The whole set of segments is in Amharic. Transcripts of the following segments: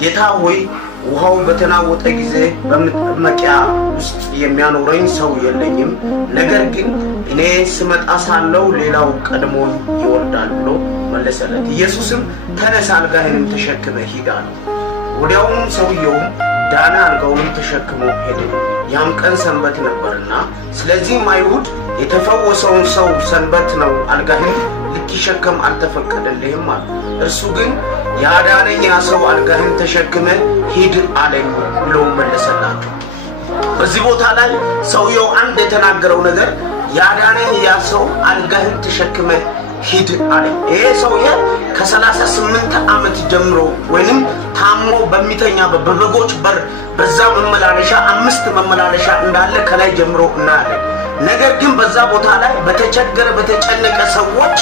ጌታ ሆይ ውሃው በተናወጠ ጊዜ በመጥመቂያ ውስጥ የሚያኖረኝ ሰው የለኝም፣ ነገር ግን እኔ ስመጣ ሳለው ሌላው ቀድሞኝ ይወርዳል ብሎ መለሰለት። ኢየሱስም ተነስ፣ አልጋህንም ተሸክመ ሂድ አለው። ወዲያውኑ ሰውየው ዳነ፣ አልጋውንም ተሸክሞ ሄደ። ያም ቀን ሰንበት ነበርና፣ ስለዚህም አይሁድ የተፈወሰውን ሰው ሰንበት ነው፣ አልጋህን ልትሸከም አልተፈቀደልህም አሉ። እርሱ ግን ያዳነኝ ያ ሰው አልጋህን ተሸክመ ሂድ አለኝ ብሎ መለሰላቸው። በዚህ ቦታ ላይ ሰውየው አንድ የተናገረው ነገር ያዳነኝ ያ ሰው አልጋህን ተሸክመ ሂድ አለኝ። ይሄ ሰውዬ ከ38 ዓመት ጀምሮ ወይንም ታሞ በሚተኛ በበጎች በር በዛ መመላለሻ 5 መመላለሻ እንዳለ ከላይ ጀምሮ እናያለን። ነገር ግን በዛ ቦታ ላይ በተቸገረ በተጨነቀ ሰዎች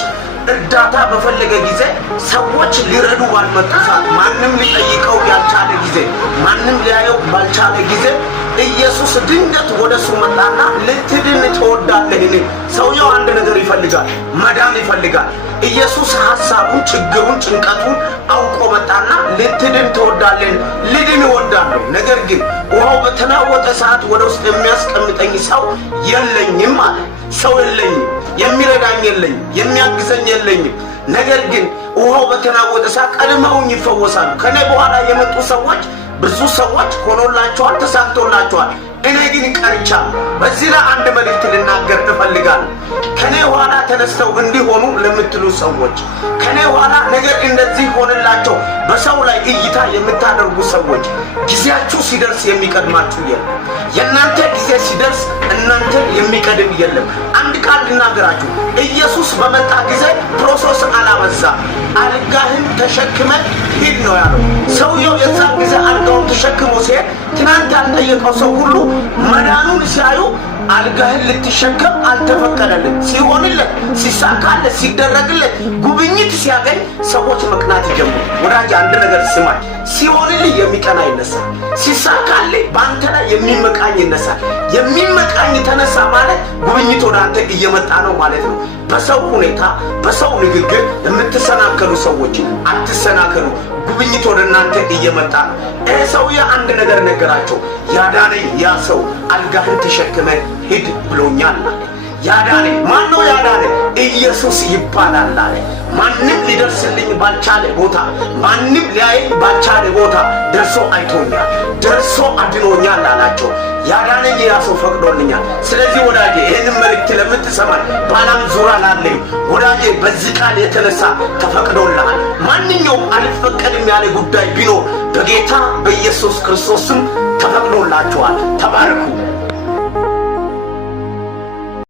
እርዳታ በፈለገ ጊዜ ሰዎች ሊረዱ ባልመጡ ሰዓት ማንም ሊጠይቀው ያልቻለ ጊዜ ማንም ሊያየው ባልቻለ ጊዜ ኢየሱስ ድንገት ወደሱ መጣና ልትድን ትወዳለህን? ሰውየው አንድ ነገር ይፈልጋል፣ መዳን ይፈልጋል። ኢየሱስ ሐሳቡን፣ ችግሩን፣ ጭንቀቱን አውቆ መጣና ልትድን ትወዳለህን? ልድን እወዳለሁ፣ ነገር ግን ውሃው በተናወጠ ሰዓት ወደ ውስጥ የሚያስቀምጠኝ ሰው የለኝም አለ። ሰው የለኝም፣ የሚረዳኝ የለኝም፣ የሚያግዘኝ የለኝም። ነገር ግን ውሃው በተናወጠ ሰዓት ቀድመውኝ ይፈወሳሉ። ከኔ በኋላ የመጡ ሰዎች ብዙ ሰዎች ሆኖላቸዋል፣ ተሳክቶላቸዋል። እኔ ግን ቀርቻለሁ። በዚህ ላይ አንድ መልእክት ልናገር እፈልጋለሁ። ከኔ ኋላ ተነስተው እንዲሆኑ ለምትሉ ሰዎች፣ ከኔ ኋላ ነገር እንደዚህ ሆነላቸው በሰው ላይ እይታ የምታደርጉ ሰዎች፣ ጊዜያችሁ ሲደርስ የሚቀድማችሁ የለም። የእናንተ ጊዜ ሲደርስ እናንተ የሚቀድም የለም። አንድ ቃል ልናገራችሁ። ኢየሱስ በመጣ ጊዜ ፕሮሰስ አላበዛ። አልጋህን ተሸክመ ሂድ ነው ያለው። ሰውየው የዛ ጊዜ አልጋውን ተሸክሞ ሲሄድ ትናንት ያልጠየቀው ሰው ሁሉ መዳኑን ሲያዩ አልጋህን ልትሸከም አልተፈቀደልን። ሲሆንለት፣ ሲሳካለት፣ ሲደረግለት፣ ጉብኝት ሲያገኝ ሰዎች መቅናት ይጀምሩ። ወዳጅ አንድ ነገር ስማኝ፣ ሲሆንልህ የሚቀና ይነሳል። ሲሳካልህ በአንተ ላይ የሚመቃኝ ይነሳል። የሚመቃኝ ተነሳ ማለት ጉብኝት ወደ አንተ እየመጣ ነው ማለት ነው። በሰው ሁኔታ በሰው ንግግር የምትሰናከሉ ሰዎች አትሰናከሉ። ጉብኝት ወደ እናንተ እየመጣ ነው። ይህ ሰውዬ አንድ ነገር ነገራቸው። ያዳነኝ ያ ሰው አልጋህን ተሸክመ ሂድ ብሎኛል አለ። ያዳነ ማን ነው? ያዳነ ኢየሱስ ይባላል አለ። ማንም ሊደርስልኝ ባልቻለ ቦታ፣ ማንም ሊያየኝ ባልቻለ ቦታ ደርሶ አይቶኛል፣ ደርሶ አድኖኛል አላቸው። ያዳነኝ ያ ሰው ፈቅዶልኛል። ስለዚህ ወዳጄ ይህንን መልእክት ለምትሰማኝ በዓለም ዙሪያ ላለኝ ወዳጄ በዚህ ቃል የተነሳ ተፈቅዶልሃል። ማንኛውም አልፈቀድም ያለ ጉዳይ ቢኖር በጌታ በኢየሱስ ክርስቶስም ተፈቅዶላችኋል። ተባረኩ።